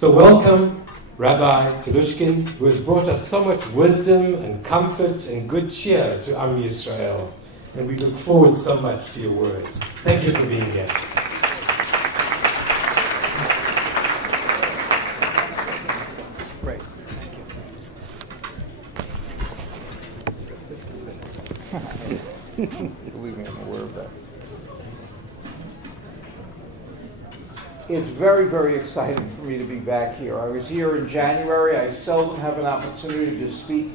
So welcome, Rabbi Telushkin, who has brought us so much wisdom and comfort and good cheer to Am Yisrael. And we look forward so much to your words. Thank you for being here. Great, thank you. Believe me, I'm aware of that. It's very, very exciting for me to be back here. I was here in January. I seldom have an opportunity to speak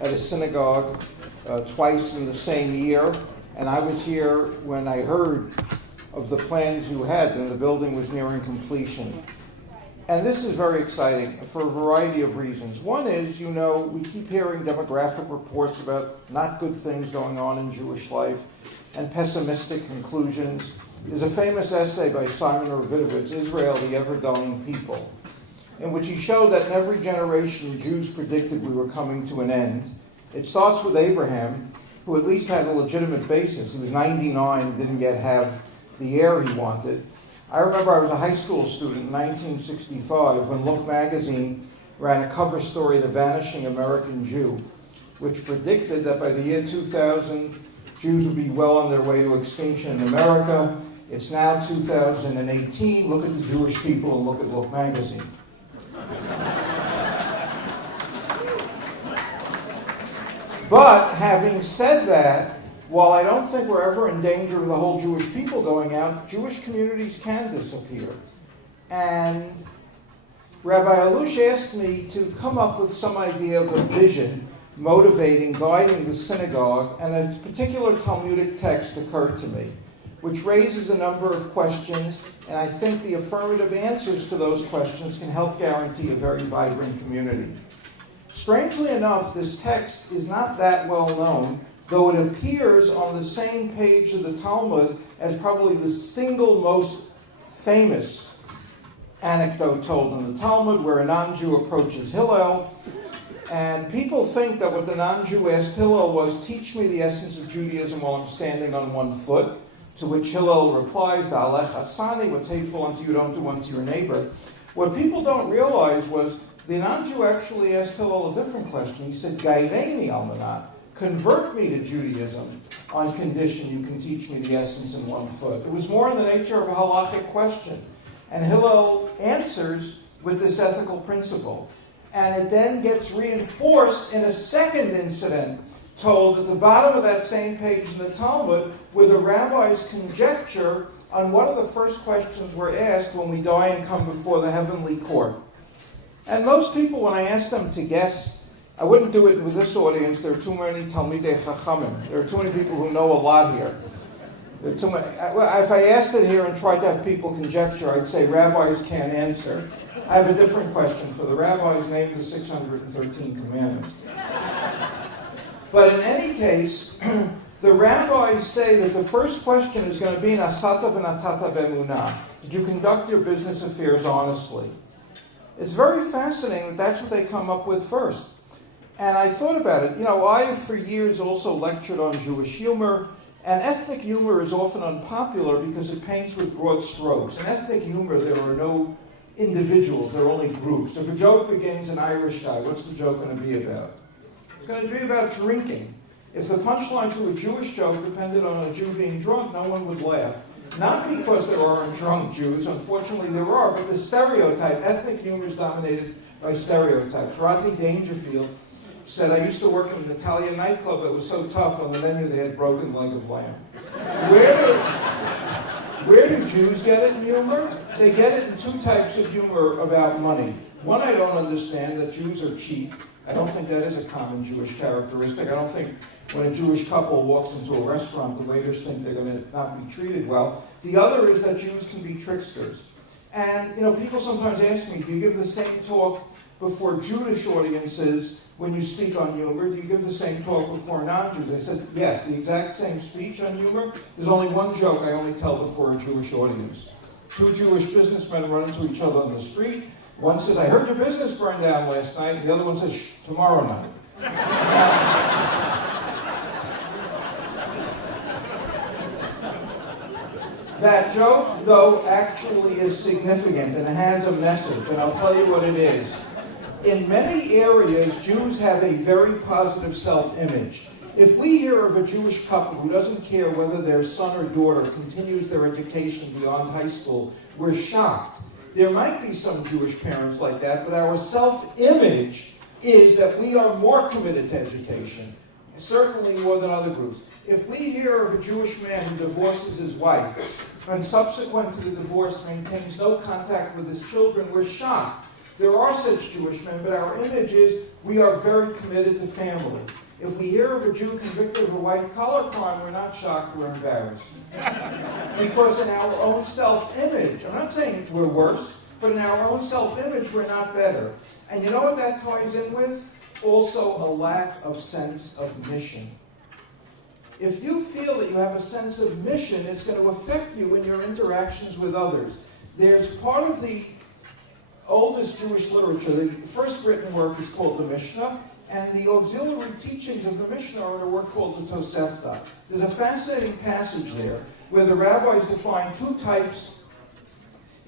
at a synagogue twice in the same year. And I was here when I heard of the plans you had, and the building was nearing completion. And this is very exciting for a variety of reasons. One is, we keep hearing demographic reports about not good things going on in Jewish life and pessimistic conclusions. There's a famous essay by Simon Ravidowitz, Israel, the Ever-Dying People, in which he showed that in every generation Jews predicted we were coming to an end. It starts with Abraham, who at least had a legitimate basis. He was 99 and didn't yet have the heir he wanted. I remember I was a high school student in 1965 when Look magazine ran a cover story, The Vanishing American Jew, which predicted that by the year 2000, Jews would be well on their way to extinction in America. It's now 2018. Look at the Jewish people and look at Look magazine. But having said that, while I don't think we're ever in danger of the whole Jewish people going out, Jewish communities can disappear. And Rabbi Alush asked me to come up with some idea of a vision, motivating, guiding the synagogue, and a particular Talmudic text occurred to me, which raises a number of questions, and I think the affirmative answers to those questions can help guarantee a very vibrant community. Strangely enough, this text is not that well known, though it appears on the same page of the Talmud as probably the single most famous anecdote told in the Talmud, where a non-Jew approaches Hillel, and people think that what the non-Jew asked Hillel was, teach me the essence of Judaism while I'm standing on one foot, to which Hillel replies, Da'alech asani, what's hateful unto you, don't do unto your neighbor. What people don't realize was the non-Jew actually asked Hillel a different question. He said, Gaireni almanat, convert me to Judaism on condition you can teach me the essence in one foot. It was more in the nature of a halachic question. And Hillel answers with this ethical principle. And it then gets reinforced in a second incident told at the bottom of that same page in the Talmud with a rabbi's conjecture on what are the first questions we're asked when we die and come before the heavenly court. And most people, when I ask them to guess, I wouldn't do it with this audience. There are too many Talmidei Chachamim. There are too many people who know a lot here. There are too many. If I asked it here and tried to have people conjecture, I'd say rabbis can't answer. I have a different question for the rabbis. Name the 613 commandments. But in any case, the rabbis say that the first question is going to be Nasata v'natata b'emunah. Did you conduct your business affairs honestly? It's very fascinating that that's what they come up with first. And I thought about it. I for years also lectured on Jewish humor, and ethnic humor is often unpopular because it paints with broad strokes. In ethnic humor, there are no individuals, there are only groups. If a joke begins an Irish guy, what's the joke going to be about? It's going to be about drinking. If the punchline to a Jewish joke depended on a Jew being drunk, no one would laugh. Not because there aren't drunk Jews, unfortunately there are, but the stereotype, ethnic humor is dominated by stereotypes. Rodney Dangerfield said, I used to work in an Italian nightclub that was so tough, on the menu they had broken leg of lamb. Where do Jews get it in humor? They get it in two types of humor about money. One, I don't understand, that Jews are cheap. I don't think that is a common Jewish characteristic. I don't think when a Jewish couple walks into a restaurant, the waiters think they're going to not be treated well. The other is that Jews can be tricksters. And, people sometimes ask me, do you give the same talk before Jewish audiences when you speak on humor? Do you give the same talk before non-Jews? I said, yes, the exact same speech on humor. There's only one joke I only tell before a Jewish audience. Two Jewish businessmen run into each other on the street. One says, I heard your business burned down last night. And the other one says, shh, tomorrow night. That joke, though, actually is significant and has a message, and I'll tell you what it is. In many areas, Jews have a very positive self-image. If we hear of a Jewish couple who doesn't care whether their son or daughter continues their education beyond high school, we're shocked. There might be some Jewish parents like that, but our self-image is that we are more committed to education, certainly more than other groups. If we hear of a Jewish man who divorces his wife and subsequent to the divorce maintains no contact with his children, we're shocked. There are such Jewish men, but our image is we are very committed to family. If we hear of a Jew convicted of a white-collar crime, we're not shocked, we're embarrassed. Because in our own self-image, I'm not saying we're worse, but in our own self-image, we're not better. And you know what that ties in with? Also a lack of sense of mission. If you feel that you have a sense of mission, it's going to affect you in your interactions with others. There's part of the oldest Jewish literature, the first written work is called the Mishnah, and the auxiliary teachings of the Mishnah are in a work called the Tosefta. There's a fascinating passage there where the rabbis define two types.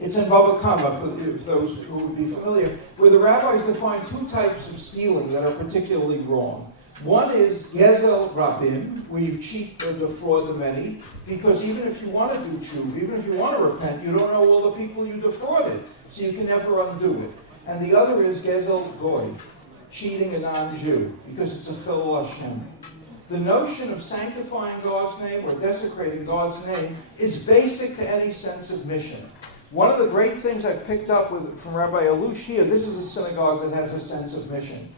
It's in Baba Kama, for those who would be familiar, where the rabbis define two types of stealing that are particularly wrong. One is Gezel Rabim, where you cheat or defraud the many, because even if you want to do tshuva, even if you want to repent, you don't know all the people you defrauded, so you can never undo it. And the other is Gezel Goy, cheating a non-Jew, because it's a Chilul Hashem. The notion of sanctifying God's name or desecrating God's name is basic to any sense of mission. One of the great things I've picked up from Rabbi Alush here, this is a synagogue that has a sense of mission.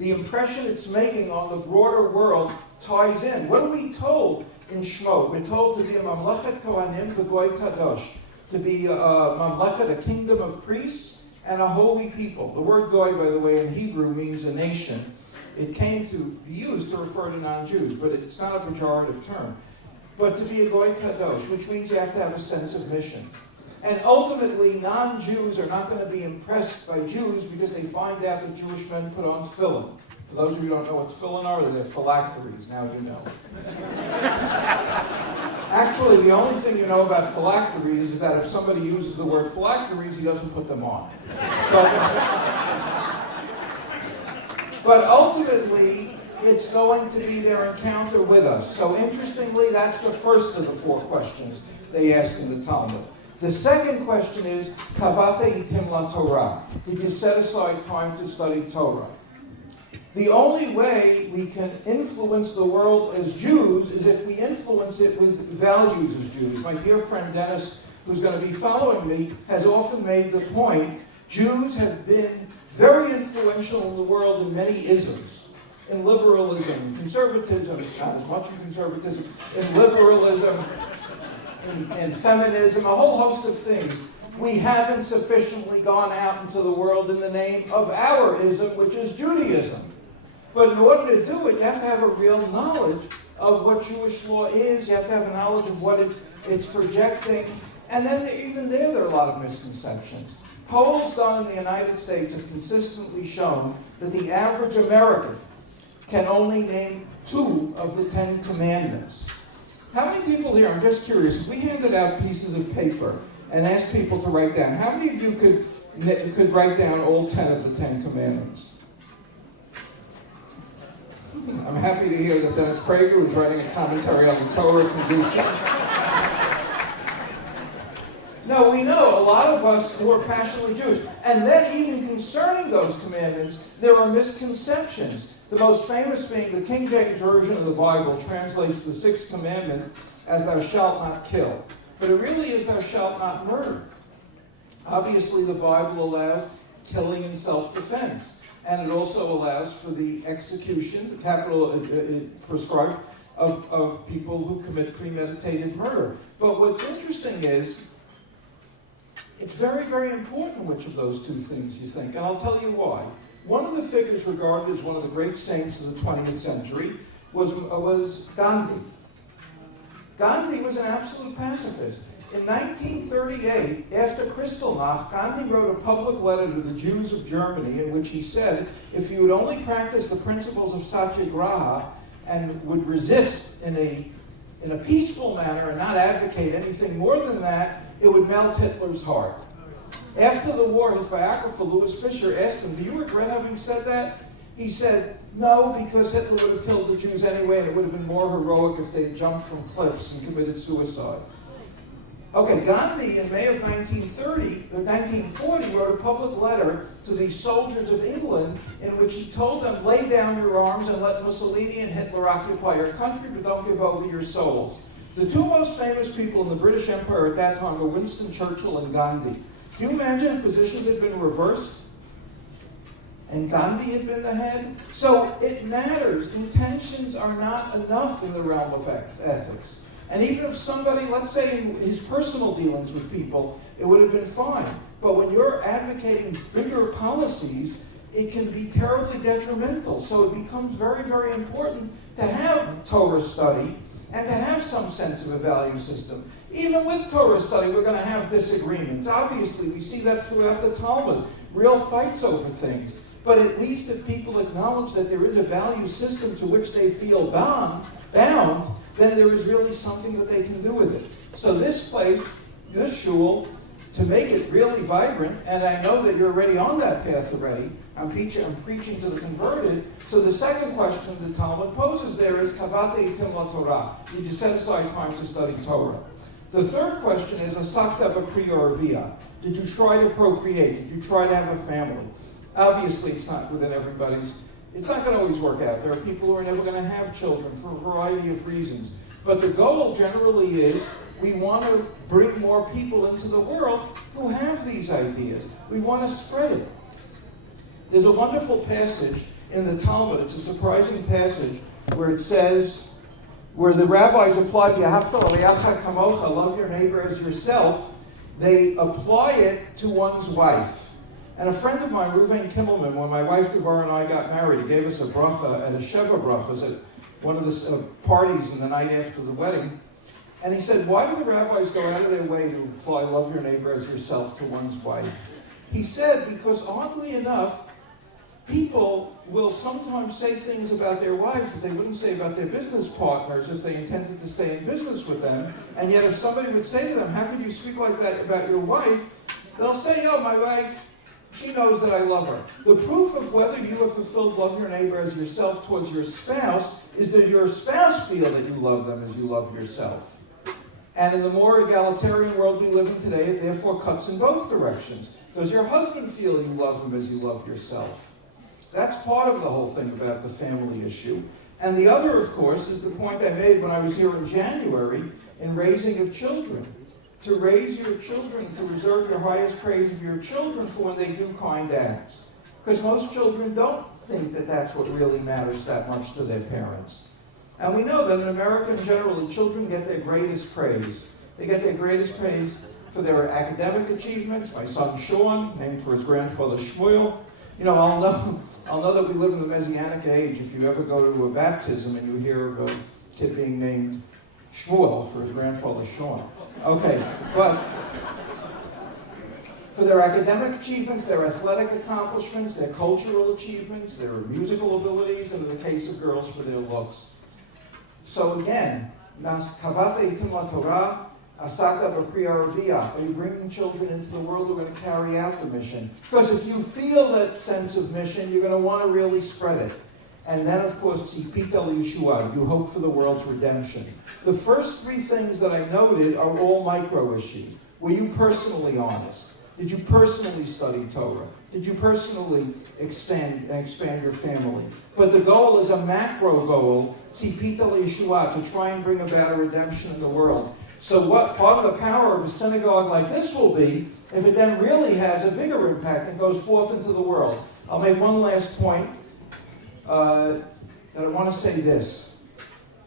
The impression it's making on the broader world ties in. What are we told in Shemot? We're told to be a Mamlechet Kohanim V'Goy Kadosh, to be a Mamlechet, a kingdom of priests, and a holy people. The word Goy, by the way, in Hebrew means a nation. It came to be used to refer to non-Jews, but it's not a pejorative term. But to be a Goy Kadosh, which means you have to have a sense of mission. And ultimately, non-Jews are not going to be impressed by Jews because they find out that Jewish men put on tefillin. For those of you who don't know what tefillin are, they're phylacteries. Now you know. Actually, the only thing you know about phylacteries is that if somebody uses the word phylacteries, he doesn't put them on. But ultimately, it's going to be their encounter with us. So interestingly, that's the first of the four questions they ask in the Talmud. The second question is, Kavate itim la Torah. Did you set aside time to study Torah? The only way we can influence the world as Jews is if we influence it with values as Jews. My dear friend Dennis, who's going to be following me, has often made the point, Jews have been very influential in the world in many isms. In liberalism, conservatism, not as much in conservatism, in liberalism, in feminism, a whole host of things. We haven't sufficiently gone out into the world in the name of our ism, which is Judaism. But in order to do it, you have to have a real knowledge of what Jewish law is. You have to have a knowledge of what it's projecting. And then even there are a lot of misconceptions. Polls done in the United States have consistently shown that the average American can only name 2 of the 10 commandments. How many people here, I'm just curious, if we handed out pieces of paper and asked people to write down, how many of you could write down all 10 of the 10 commandments? I'm happy to hear that Dennis Prager, who's writing a commentary on the Torah, can do so. No, we know a lot of us who are passionately Jewish. And then even concerning those commandments, there are misconceptions. The most famous being the King James Version of the Bible translates the 6th commandment as thou shalt not kill. But it really is thou shalt not murder. Obviously, the Bible allows killing in self-defense. And it also allows for the execution, the capital prescribed, of people who commit premeditated murder. But what's interesting is, it's very, very important which of those 2 things you think. And I'll tell you why. One of the figures regarded as one of the great saints of the 20th century was Gandhi. Gandhi was an absolute pacifist. In 1938, after Kristallnacht, Gandhi wrote a public letter to the Jews of Germany in which he said, if you would only practice the principles of satyagraha and would resist in in a peaceful manner and not advocate anything more than that, it would melt Hitler's heart. After the war, his biographer, Louis Fisher, asked him, do you regret having said that? He said, no, because Hitler would have killed the Jews anyway, and it would have been more heroic if they had jumped from cliffs and committed suicide. Okay, Gandhi, in May of 1940, wrote a public letter to the soldiers of England in which he told them, lay down your arms and let Mussolini and Hitler occupy your country, but don't give over your souls. The two most famous people in the British Empire at that time were Winston Churchill and Gandhi. Can you imagine if positions had been reversed and Gandhi had been the head? So it matters. Intentions are not enough in the realm of ethics. And even if somebody, let's say in his personal dealings with people, it would have been fine. But when you're advocating bigger policies, it can be terribly detrimental. So it becomes very, very important to have Torah study and to have some sense of a value system. Even with Torah study, we're going to have disagreements. Obviously, we see that throughout the Talmud, real fights over things. But at least if people acknowledge that there is a value system to which they feel bound, then there is really something that they can do with it. So this place, this shul, to make it really vibrant, and I know that you're already on that path already, I'm preaching to the converted. So the second question the Talmud poses there is, Kavate itim la Torah. Did you set aside time to study Torah? The third question is, Asakta b'kri orvia. Did you try to procreate? Did you try to have a family? Obviously, it's not within everybody's. It's not going to always work out. There are people who are never going to have children for a variety of reasons. But the goal generally is we want to bring more people into the world who have these ideas. We want to spread it. There's a wonderful passage in the Talmud. It's a surprising passage where it says, where the rabbis apply, Yahavta l'li'acha kamocha, love your neighbor as yourself. They apply it to one's wife. And a friend of mine, Reuven Kimmelman, when my wife Devorah and I got married, he gave us a bracha at a Sheva brachas at one of the parties in the night after the wedding. And he said, why do the rabbis go out of their way to apply love your neighbor as yourself to one's wife? He said, because oddly enough, people will sometimes say things about their wives that they wouldn't say about their business partners if they intended to stay in business with them. And yet if somebody would say to them, how could you speak like that about your wife? They'll say, oh, my wife, she knows that I love her. The proof of whether you have fulfilled love your neighbor as yourself towards your spouse is that your spouse feel that you love them as you love yourself. And in the more egalitarian world we live in today, it therefore cuts in both directions. Does your husband feel you love him as you love yourself? That's part of the whole thing about the family issue. And the other, of course, is the point I made when I was here in January in raising of children. To raise your children, to reserve your highest praise of your children for when they do kind acts. Because most children don't think that that's what really matters that much to their parents. And we know that in America generally, children get their greatest praise. They get their greatest praise for their academic achievements. My son Sean, named for his grandfather Shmuel. You know, I'll know that we live in the Messianic age if you ever go to a baptism and you hear of a kid being named Shmuel for his grandfather Sean. Okay, but for their academic achievements, their athletic accomplishments, their cultural achievements, their musical abilities, and in the case of girls, for their looks. So again, Kavate itim la Torah, Asaka b'kri orvia. Are you bringing children into the world who are going to carry out the mission? Because if you feel that sense of mission, you're going to want to really spread it. And then, of course, tzipita l'Yeshua, you hope for the world's redemption. The first three things that I noted are all micro issues. Were you personally honest? Did you personally study Torah? Did you personally expand your family? But the goal is a macro goal, tzipita l'Yeshua, to try and bring about a redemption in the world. So what part of the power of a synagogue like this will be, if it then really has a bigger impact and goes forth into the world. I'll make one last point. That I want to say this.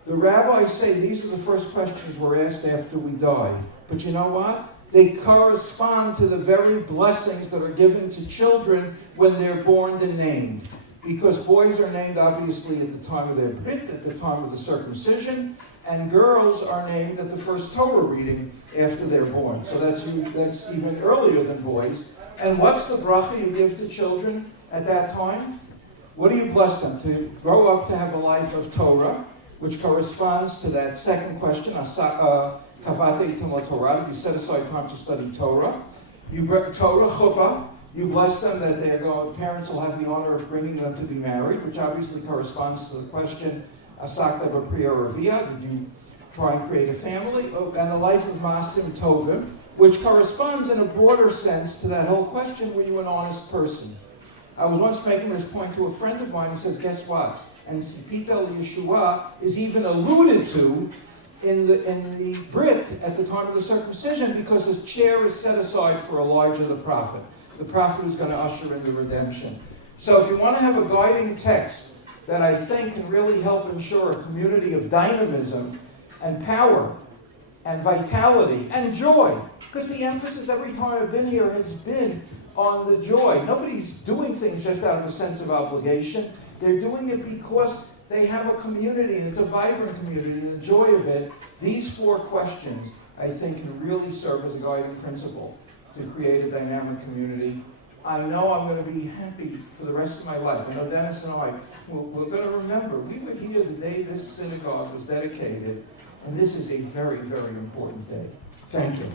The rabbis say these are the first questions we're asked after we die. But you know what? They correspond to the very blessings that are given to children when they're born and named. Because boys are named obviously at the time of their brit, at the time of the circumcision, and girls are named at the first Torah reading after they're born. So that's even earlier than boys. And what's the bracha you give to children at that time? What do you bless them? To grow up to have a life of Torah, which corresponds to that second question, Kavate Timot Torah. You set aside time to study Torah. You bring Torah chuppah. You bless them that parents will have the honor of bringing them to be married, which obviously corresponds to the question, Asakta B'Priya Ravia, did you try and create a family? And a life of Masim Tovim, which corresponds in a broader sense to that whole question, were you an honest person? I was once making this point to a friend of mine. He says, guess what? And Sipita Yeshua is even alluded to in the Brit at the time of the circumcision, because his chair is set aside for Elijah the prophet who's going to usher in the redemption. So if you want to have a guiding text that I think can really help ensure a community of dynamism and power and vitality and joy, because the emphasis every time I've been here has been on the joy. Nobody's doing things just out of a sense of obligation. They're doing it because they have a community, and it's a vibrant community, and the joy of it. These 4 questions, I think, can really serve as a guiding principle to create a dynamic community. I know I'm going to be happy for the rest of my life. I know Dennis and I, we're going to remember, we were here the day this synagogue was dedicated, and this is a very, very important day. Thank you.